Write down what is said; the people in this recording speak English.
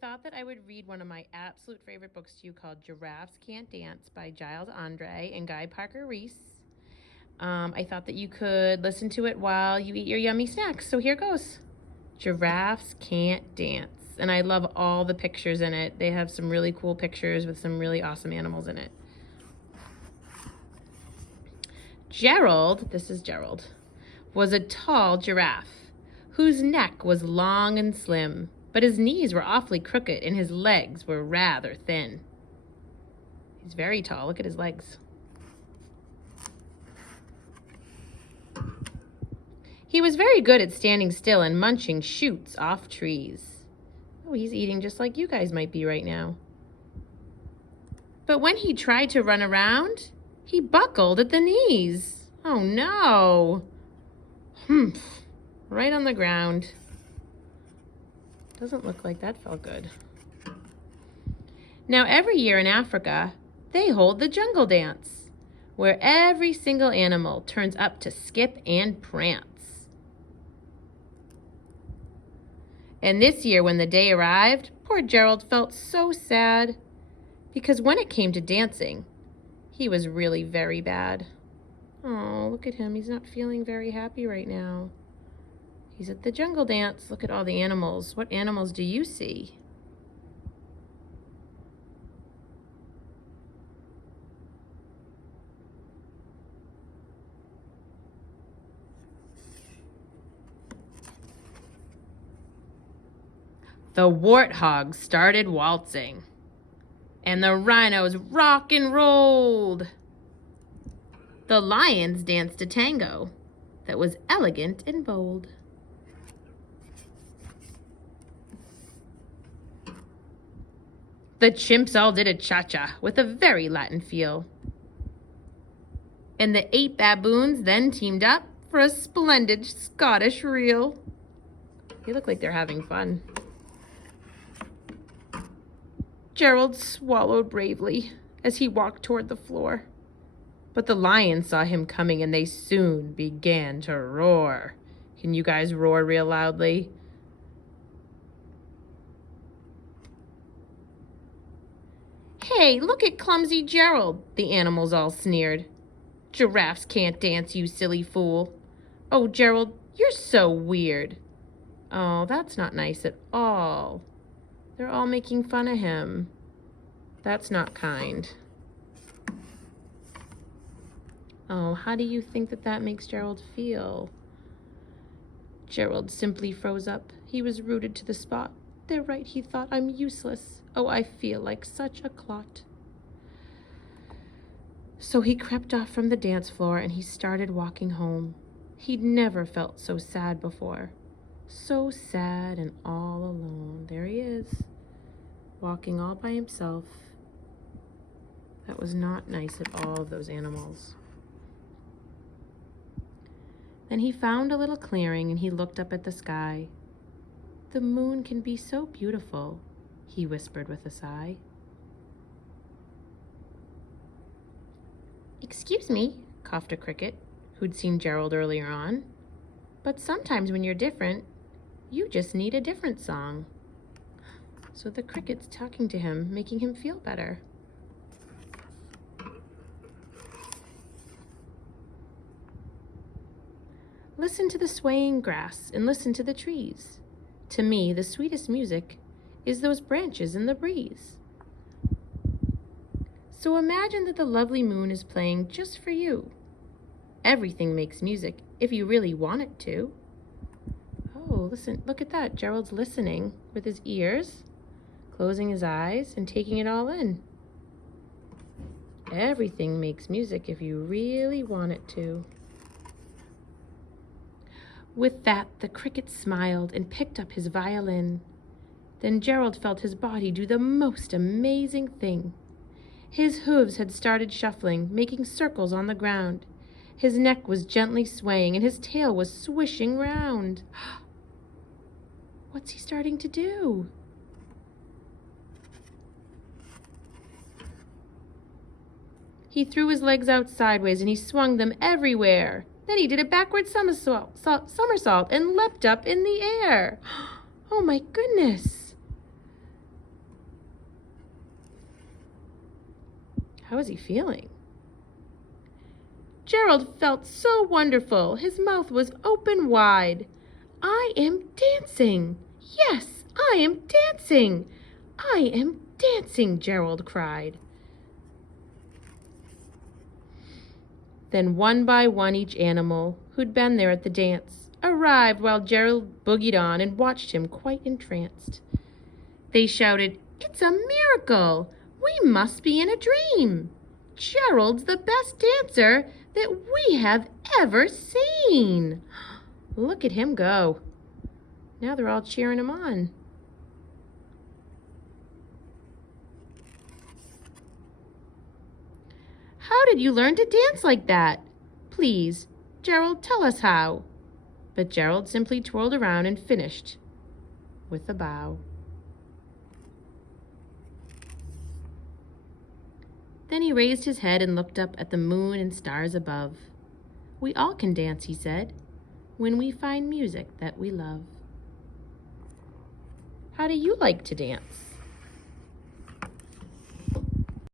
thought that I would read one of my absolute favorite books to you called Giraffes Can't Dance by Giles Andre and Guy Parker Reese. I thought that you could listen to it while you eat your yummy snacks. So here goes. Giraffes Can't Dance. And I love all the pictures in it. They have some really cool pictures with some really awesome animals in it. Gerald, this is Gerald, was a tall giraffe whose neck was long and slim, but his knees were awfully crooked and his legs were rather thin. He's very tall. Look at his legs. He was very good at standing still and munching shoots off trees. Oh, he's eating just like you guys might be right now. But when he tried to run around, he buckled at the knees. Oh no! Humph! Right on the ground. Doesn't look like that felt good. Now every year in Africa, they hold the jungle dance, where every single animal turns up to skip and prance. And this year when the day arrived, poor Gerald felt so sad, because when it came to dancing, he was really very bad. Oh, look at him. He's not feeling very happy right now. He's at the jungle dance. Look at all the animals. What animals do you see? The warthogs started waltzing, and the rhinos rock and rolled. The lions danced a tango that was elegant and bold. The chimps all did a cha-cha with a very Latin feel. And the 8 baboons then teamed up for a splendid Scottish reel. They look like they're having fun. Gerald swallowed bravely as he walked toward the floor. But the lions saw him coming and they soon began to roar. Can you guys roar real loudly? Hey, look at clumsy Gerald, the animals all sneered. Giraffes can't dance, you silly fool. Oh, Gerald, you're so weird. Oh, that's not nice at all. They're all making fun of him. That's not kind. Oh, how do you think that makes Gerald feel? Gerald simply froze up. He was rooted to the spot. They're right, he thought. I'm useless. Oh, I feel like such a clot. So he crept off from the dance floor and he started walking home. He'd never felt so sad before. So sad and all alone. There he is, walking all by himself. That was not nice at all, those animals. Then he found a little clearing and he looked up at the sky. The moon can be so beautiful, he whispered with a sigh. Excuse me, coughed a cricket, who'd seen Gerald earlier on. But sometimes when you're different, you just need a different song. So the cricket's talking to him, making him feel better. Listen to the swaying grass and listen to the trees. To me, the sweetest music is those branches in the breeze. So imagine that the lovely moon is playing just for you. Everything makes music if you really want it to. Oh, listen, look at that. Gerald's listening with his ears, closing his eyes and taking it all in. Everything makes music if you really want it to. With that, the cricket smiled and picked up his violin. Then Gerald felt his body do the most amazing thing. His hooves had started shuffling, making circles on the ground. His neck was gently swaying and his tail was swishing round. What's he starting to do? He threw his legs out sideways and he swung them everywhere. Then he did a backward somersault and leapt up in the air. Oh my goodness! How was he feeling? Gerald felt so wonderful. His mouth was open wide. I am dancing. Yes, I am dancing. I am dancing, Gerald cried. Then one by one each animal who'd been there at the dance arrived while Gerald boogied on and watched him quite entranced. They shouted, "It's a miracle! We must be in a dream! Gerald's the best dancer that we have ever seen! Look at him go!" Now they're all cheering him on. How did you learn to dance like that? Please, Gerald, tell us how. But Gerald simply twirled around and finished with a bow. Then he raised his head and looked up at the moon and stars above. We all can dance, he said, when we find music that we love. How do you like to dance?